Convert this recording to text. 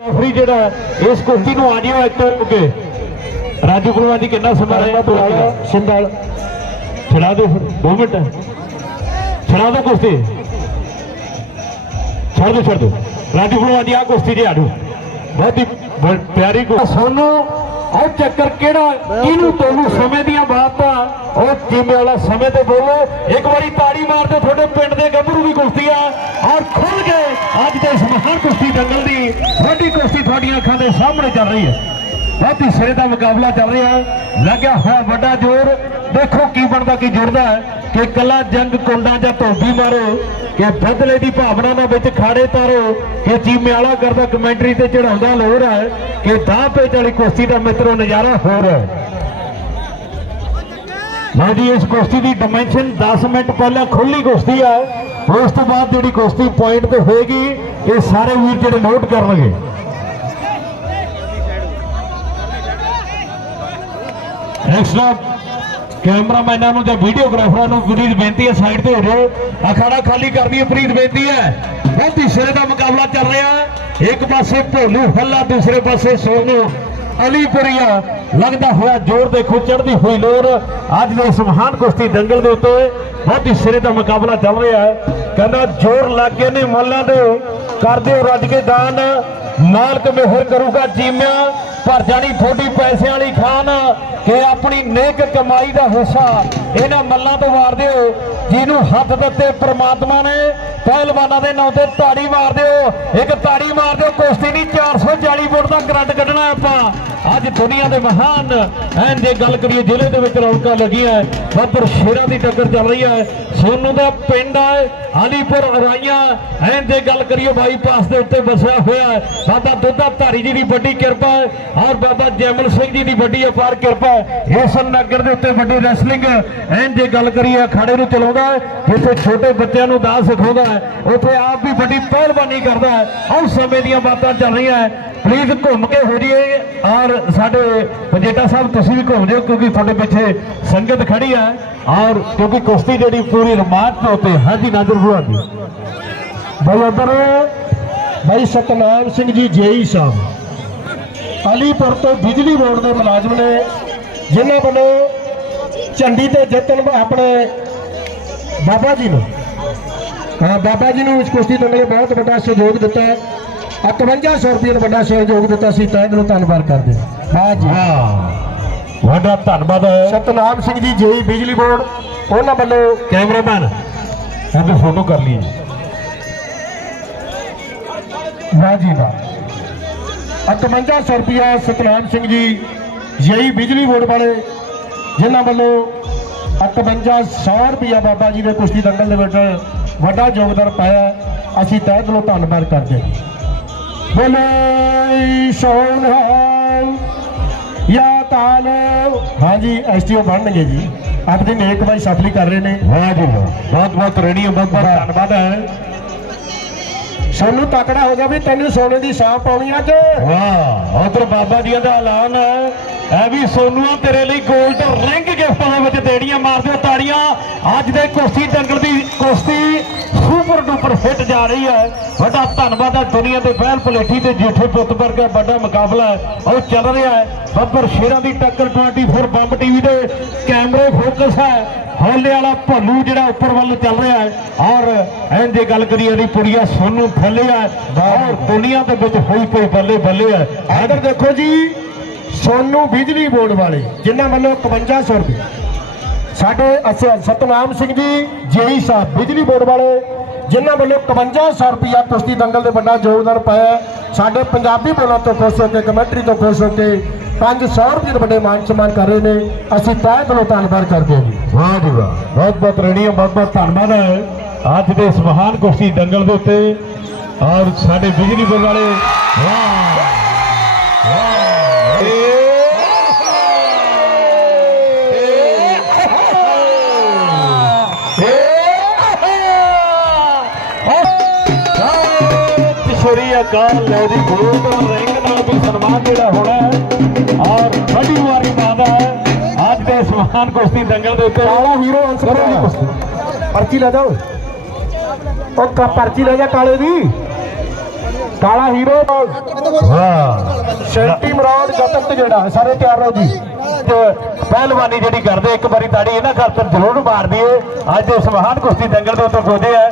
Referee ਜਿਹੜਾ ਹੈ, ਇਸ ਕੁਸ਼ਤੀ ਨੂੰ ਆ ਜਿਓ ਇੱਕ ਹੋ ਕੇ ਰਾਜੂ ਕੁਲਵਾਦੀ ਕਿੰਨਾ ਸਮਾਂ ਰਿਹਾ ਤੁਹਾਡਾ ਸਿੰਦਲ ਛੜਾ ਦਿਓ ਫਿਰ 2 ਮਿੰਟ। ਛੜਾ ਦਿਓ ਕੁਸ਼ਤੀ ਛੱਡ ਦਿਓ ਛੱਡ ਦਿਓ। ਰਾਜੂ ਕੁਲਵਾਦੀ ਆ ਕੁਸ਼ਤੀ ਜੇ ਆੜੂ ਬਹੁਤ ਹੀ ਬ- ਪਿਆਰੀ ਕੁਸ਼ਤੀ ਸੋਨੂੰ ਉਹ ਚੱਕਰ ਕਿਹੜਾ ਕਿਹਨੂੰ ਤੁਹਾਨੂੰ ਸਮੇਂ ਦੀਆਂ ਬਾਤਾਂ? ਉਹ ਜਿੰਮੇ ਵਾਲਾ ਸਮੇਂ ਤੇ ਬੋਲੋ। ਇੱਕ ਵਾਰੀ ਤਾੜੀ ਮਾਰ ਦਿਓ ਤੁਹਾਡੇ ਪਿੰਡ ਦੇ ਗੱਭਰੂ ਵੀ ਕੁਸ਼ਤੀ ਆ ਔਰ ਖੁੱਲ ਕੇ ਅੱਜ ਦੇ ਇਸ ਮਹਾਨ ਕੁਸ਼ਤੀ ਦੰਗਲ ਦੀ ਵੱਡੀ ਕੁਸ਼ਤੀ ਤੁਹਾਡੀਆਂ ਅੱਖਾਂ ਦੇ ਸਾਹਮਣੇ ਚੱਲ ਰਹੀ ਹੈ। ਬਹੁਤੀ ਹੀ ਸਿਰੇ ਦਾ ਮੁਕਾਬਲਾ ਚੱਲ ਰਿਹਾ ਹੈ। ਲੱਗਿਆ ਹੋਇਆ ਵੱਡਾ ਜ਼ੋਰ। ਦੇਖੋ ਕੀ ਬਣਦਾ, ਕੀ ਜੁੜਦਾ ਹੈ। ਕਿ ਕੱਲਾ ਜੰਗ ਕੁੰਡਾ ਜਾਂ ਧੋਬੀ ਮਾਰੋ। ਕਿ ਬਦਲੇ ਦੀ ਭਾਵਨਾ ਨਾਲ ਵਿੱਚ ਖਾੜੇ ਤਾਰੋ। ਕਿ ਚੀਮੇ ਵਾਲਾ ਕਰਦਾ ਕਮੈਂਟਰੀ ਤੇ ਚੜਾਉਂਦਾ ਲੋਰ ਹੈ। ਕਿ ਦਾਹ ਪੇਚ ਵਾਲੀ ਕੁਸ਼ਤੀ ਦਾ ਮਿੱਤਰੋ ਨਜ਼ਾਰਾ ਹੋਰ ਹੈ। ਲਓ ਜੀ, ਇਸ ਕੁਸ਼ਤੀ ਦੀ ਡਾਈਮੈਂਸ਼ਨ 10 ਮਿੰਟ ਪਹਿਲਾਂ ਖੁੱਲੀ ਕੁਸ਼ਤੀ ਹੈ। ਉਸ ਤੋਂ ਬਾਅਦ ਜਿਹੜੀ ਕੁਸ਼ਤੀ ਪੁਆਇੰਟ ਤੇ ਹੋਏਗੀ, ਇਹ ਸਾਰੇ ਵੀਰ ਜਿਹੜੇ ਨੋਟ ਕਰਨਗੇ। ਐਕਸਟਰਾ ਕੈਮਰਾਮੈਨਾਂ ਨੂੰ ਜਾਂ ਵੀਡੀਓਗ੍ਰਾਫਰਾਂ ਨੂੰ ਪਲੀਜ਼ ਬੇਨਤੀ ਹੈ ਸਾਈਡ ਤੇ ਹੋ ਜਾਓ। ਅਖਾੜਾ ਖਾਲੀ ਕਰ ਹੈ ਪ੍ਰੀਤ ਬੇਨਤੀ ਹੈ। ਬਹੁਤ ਹੀ ਸਿਰੇ ਦਾ ਮੁਕਾਬਲਾ ਚੱਲ ਰਿਹਾ। ਹੈ ਇੱਕ ਪਾਸੇ ਭੋਲੂ ਹੱਲਾ, ਦੂਸਰੇ ਪਾਸੇ ਸੋਨੂ। ਅਲੀਪੁਰੀਆ ਲੱਗਦਾ ਹੋਇਆ ਜ਼ੋਰ ਦੇਖੋ ਚੜਦੀ ਹੋਈ ਲੋਰ। ਅੱਜ ਦੇ ਇਸ ਮਹਾਨ ਕੁਸ਼ਤੀ ਦੰਗਲ ਦੇ ਉੱਤੇ ਬਹੁਤ ਹੀ ਸਿਰੇ ਦਾ ਮੁਕਾਬਲਾ ਚੱਲ ਰਿਹਾ ਹੈ। ਕਹਿੰਦਾ ਜ਼ੋਰ ਲੱਗ ਗਏ ਨੇ ਮੱਲਾਂ ਦੇ। ਕਰਦੇ ਹੋ ਰੱਜ ਕੇ ਦਾਨ। ਮਾਲਕ ਮਿਹਰ ਕਰੂਗਾ ਜੀਮਿਆ। ਭਰ ਜਾਣੀ ਥੋੜੀ ਪੈਸਿਆਂ ਵਾਲੀ ਖਾਨ ਕਿ ਆਪਣੀ ਨੇਕ ਕਮਾਈ ਦਾ ਹਿੱਸਾ ਇਹਨਾਂ ਮੱਲਾਂ ਤੋਂ ਵਾਰ ਦਿਓ, ਜਿਹਨੂੰ ਹੱਥ ਦਿੱਤੇ ਪ੍ਰਮਾਤਮਾ ਨੇ, ਪਹਿਲਵਾਨਾਂ ਦੇ ਨਾਂ ਤੇ ਤਾੜੀ ਮਾਰ ਦਿਓ। ਇੱਕ ਤਾੜੀ ਮਾਰ ਦਿਓ, ਕੁਸ਼ਤੀ ਦੀ 440 ਫੁੱਟ ਦਾ ਕਰੰਟ ਕੱਢਣਾ ਆਪਾਂ। ਅੱਜ ਦੁਨੀਆ ਦੇ ਮਹਾਨ, ਐਨ ਜੇ ਗੱਲ ਕਰੀਏ ਜ਼ਿਲ੍ਹੇ ਦੇ ਵਿੱਚ ਰੌਣਕਾਂ ਲੱਗੀਆਂ ਬੱਬਰ ਸ਼ੇਰਾਂ ਦੀ ਟੱਕਰ ਚੱਲ ਰਹੀ ਹੈ। ਸੋਨੂ ਦਾ ਪਿੰਡ ਹੈ ਹਾਲੀਪੁਰ ਅਰਾਈਆਂ, ਐਨ ਜੇ ਗੱਲ ਕਰੀਏ ਬਾਈਪਾਸ ਦੇ ਉੱਤੇ ਵਸਿਆ ਹੋਇਆ ਹੈ। ਬਾਬਾ ਦੁੱਧਾ ਧਾਰੀ ਜੀ ਦੀ ਵੱਡੀ ਕਿਰਪਾ ਹੈ। ਔਰ ਬਾਬਾ ਜੈਮਲ ਸਿੰਘ ਜੀ ਦੀ ਵੱਡੀ ਅਪਾਰ ਕਿਰਪਾ ਇਸ ਨਗਰ ਦੇ ਉੱਤੇ ਵੱਡੀ ਰੈਸਲਿੰਗ ਐਨ ਜੇ ਗੱਲ ਕਰੀਏ, ਅਖਾੜੇ ਨੂੰ ਚਲਾਉਂਦਾ ਹੈ, ਜਿੱਥੇ ਛੋਟੇ ਬੱਚਿਆਂ ਨੂੰ ਦਾਸ ਸਿਖਾਉਂਦਾ ਹੈ, ਉੱਥੇ ਆਪ ਵੀ ਵੱਡੀ ਪਹਿਲਵਾਨੀ ਕਰਦਾ ਹੈ। ਔਰ ਸਮੇਂ ਦੀਆਂ ਬਾਤਾਂ ਚੱਲ ਰਹੀਆਂ ਹੈ। ਪਲੀਜ਼ ਘੁੰਮ ਕੇ ਹੋ ਜਾਈਏ ਔਰ ਸਾਡੇ ਪੰਜੇਟਾ ਸਾਹਿਬ, ਤੁਸੀਂ ਵੀ ਘੁੰਮ ਜਾਓ, ਕਿਉਂਕਿ ਤੁਹਾਡੇ ਪਿੱਛੇ ਸੰਗਤ ਖੜੀ ਹੈ। ਔਰ ਕਿਉਂਕਿ ਕੁਸ਼ਤੀ ਜਿਹੜੀ ਪੂਰੀ ਰਮਾਤ ਦੇ ਉੱਤੇ ਹਾਂਜੀ ਨਾਜ਼ਰ ਹੁਆ ਦੀ। ਬਈ ਉਧਰ, ਬਈ ਸਤਨਾਮ ਸਿੰਘ ਜੀ, ਜੇਈ ਸਾਹਿਬ। ਅਲੀਪੁਰ ਤੋਂ ਬਿਜਲੀ ਬੋਰਡ ਦੇ ਮੁਲਾਜ਼ਮ ਨੇ ਜਿਨ੍ਹਾਂ ਵੱਲੋਂ ਝੰਡੀ ਤੇ ਜਿੱਤਣ ਆਪਣੇ ਬਾਬਾ ਜੀ ਨੂੰ ਹਾਂ ਬਾਬਾ ਜੀ ਨੂੰ ਇਸ ਕੁਸ਼ਤੀ ਦੇ ਲਈ ਬਹੁਤ ਵੱਡਾ ਸਹਿਯੋਗ ਦਿੱਤਾ ਹੈ। 5100 ਰੁਪਏ ਦਾ ਵੱਡਾ ਸਹਿਯੋਗ ਦਿੱਤਾ ਸੀ ਤਹਿ ਦਿਲੋਂ ਧੰਨਵਾਦ ਕਰਦੇ ਹਾਂ। ਜੀ। ਹਾਂ। ਤੁਹਾਡਾ ਧੰਨਵਾਦ। ਸਤਨਾਮ ਸਿੰਘ ਜੀ ਜੇਈ ਬਿਜਲੀ ਬੋਰਡ ਉਹਨਾਂ ਵੱਲੋਂ ਕੈਮਰਾਮੈਨ ਇਹਦੇ ਫੋਟੋ ਕਰ ਲਈਏ। ਵਾਹ ਜੀ ਵਾਹ 5100 ਰੁਪਿਆ ਸਤਨਾਮ ਸਿੰਘ ਜੀ ਜੇਈ ਬਿਜਲੀ ਬੋਰਡ ਵਾਲੇ ਜਿਨ੍ਹਾਂ ਵੱਲੋਂ 5100 ਰੁਪਿਆ ਬਾਬਾ ਜੀ ਦੇ ਕੁਸ਼ਤੀ ਦੰਗਲ ਦੇ ਵਿੱਚ ਵੱਡਾ ਯੋਗਦਾਨ ਪਾਇਆ ਅਸੀਂ ਤਹਿ ਦਿਲੋਂ ਧੰਨਵਾਦ ਕਰਦੇ ਹਾਂ। ਬੋਲੇ ਸੋਨਹਾਲ ਯਾ ਤਾਲੋ ਹਾਂਜੀ ਐਸਟੀਓ ਬਣਨਗੇ ਜੀ। ਆਪਣੀ ਨੇਕ ਬਾਈ ਸਫਲੀ ਕਰ ਰਹੇ ਨੇ। ਵਾਹ ਜੀ ਵਾਹ। ਬਹੁਤ ਬਹੁਤ ਰੇਣੀ ਬਹੁਤ ਬਹੁਤ ਧੰਨਵਾਦ ਹੈ। ਸਾਨੂੰ ਤਕੜਾ ਹੋ ਗਿਆ ਵੀ ਤੈਨੂੰ ਸੋਨੇ ਦੀ ਸਾਹ ਪਾਉਣੀ ਅੱਜ। ਵਾਹ, ਉਧਰ ਬਾਬਾ ਜੀ ਦਾ ਐਲਾਨ ਹੈ। ਇਹ ਵੀ ਸੋਨੂਆ ਤੇਰੇ ਲਈ 골ਡ ਰਿੰਗ ਗਿਫਟਾਂ ਦੇ ਵਿੱਚ ਦੇੜੀਆਂ ਮਾਰ ਤਾੜੀਆਂ। ਅੱਜ ਦੇ ਕੁਸ਼ਤੀ ਦੰਗਲ ਦੀ ਕੁਸ਼ਤੀ ਸੁਪਰ ਡੂਪਰ ਫਿੱਟ ਜਾ ਰਹੀ ਹੈ। ਵੱਡਾ ਧੰਨਵਾਦ ਹੈ ਦੁਨੀਆ ਦੇ ਪਹਿਲ ਪਲੇਠੀ ਤੇ ਜੇਠੇ ਪੁੱਤ ਵਰਗਾ ਵੱਡਾ ਮੁਕਾਬਲਾ ਉਹ ਚੱਲ ਰਿਹਾ ਹੈ। ਬੱਬਰ ਸ਼ੇਰਾਂ ਦੀ ਟੱਕਰ 24 ਬੰਬ ਟੀਵੀ ਦੇ ਕੈਮਰੇ ਫੋਕਸ ਹੈ। ਹੌਲੇ ਵਾਲਾ ਭੱਲੂ ਜਿਹੜਾ ਉੱਪਰ ਵੱਲ ਚੱਲ ਰਿਹਾ ਹੈ। ਔਰ ਜੇ ਗੱਲ ਕਰੀਏ ਦੀ ਪੁੜੀਆ ਸੋਨੂੰ ਫੱਲਿਆ ਔਰ ਦੁਨੀਆ ਦੇ ਵਿੱਚ ਹੋਈ ਪਈ ਬੱਲੇ ਬੱਲੇ ਹੈ। ਇੱਧਰ ਦੇਖੋ ਜੀ ਸੋਨੂ ਬਿਜਲੀ ਬੋਰਡ ਵਾਲੇ ਜਿਨ੍ਹਾਂ ਵੱਲੋਂ 5100 ਰੁਪਏ। ਸਾਡੇ ਅਸ- ਸਤਨਾਮ ਸਿੰਘ ਜੀ ਜੇਈ ਸਾਹਿਬ ਬਿਜਲੀ ਬੋਰਡ ਵਾਲੇ ਜਿਨ੍ਹਾਂ ਵੱਲੋਂ 5100 ਰੁਪਇਆ ਕੁਸ਼ਤੀ ਦੰਗਲ ਦੇ ਵੱਡਾ ਯੋਗਦਾਨ ਪਾਇਆ ਸਾਡੇ ਪੰਜਾਬੀ ਬੋਲਾਂ ਤੋਂ ਖੁਸ਼ ਹੋ ਕੇ ਕਮੈਂਟਰੀ ਤੋਂ ਖੁਸ਼ ਹੋ ਕੇ 500 ਰੁਪਏ ਦੇ ਵੱਡੇ ਮਾਨ ਸਨਮਾਨ ਕਰ ਰਹੇ ਨੇ। ਅਸੀਂ ਤਹਿ ਦਿਲੋਂ ਧੰਨਵਾਦ ਕਰਦੇ ਹਾਂ ਜੀ। ਵਾਹ ਜੀ ਵਾਹ। ਬਹੁਤ ਬਹੁਤ ਰਣੀਆਂ ਬਹੁਤ ਬਹੁਤ ਧੰਨਵਾਦ ਹੈ। ਅੱਜ ਦੇ ਇਸ ਮਹਾਨ ਕੁਸ਼ਤੀ ਦੰਗਲ ਦੇ ਉੱਤੇ ਔਰ ਸਾਡੇ ਬਿਜਲੀ ਬੋਰਡ ਵਾਲੇ ਵਾਹ ਸ਼੍ਰੀ ਅਕਾਲ ਲੈ ਦੀ ਗੋਲਡਨ ਹੈ ਔਰ ਵੱਡੀ ਵਾਰੀ ਪਾਦਾ ਹੈ। ਅੱਜ ਦੇ ਸਮਾਨ ਕੁਸ਼ਤੀ ਦੰਗਲ ਦੇ ਉੱਤੇ ਕਾਲਾ ਹੀਰੋ ਅੰਸ ਕਰੋ ਜੀ ਕੁਸ਼ਤੀ। ਪਰਚੀ ਲੈ ਜਾਓ। ਉਹ ਕ- ਪਰਚੀ ਲੈ ਜਾ ਕਾਲੇ ਦੀ। ਕਾਲਾ ਹੀਰੋ। ਵਾਹ। ਸ਼ੈਂਟੀ ਮਰਾਦ ਗਤਕ ਜਿਹੜਾ ਸਾਰੇ ਤਿਆਰ ਰਹੋ ਜੀ। ਤੇ ਪਹਿਲਵਾਨੀ ਜਿਹੜੀ ਕਰਦੇ ਇੱਕ ਵਾਰੀ ਤਾੜੀ ਇਹਨਾਂ ਖਾਤਰ ਜ਼ਰੂਰ ਮਾਰ ਦਈਏ। ਅੱਜ ਇਸ ਮਹਾਨ ਕੁਸ਼ਤੀ ਦੰਗਲ ਦੇ ਉੱਤੇ ਪਹੁੰਚੇ ਆ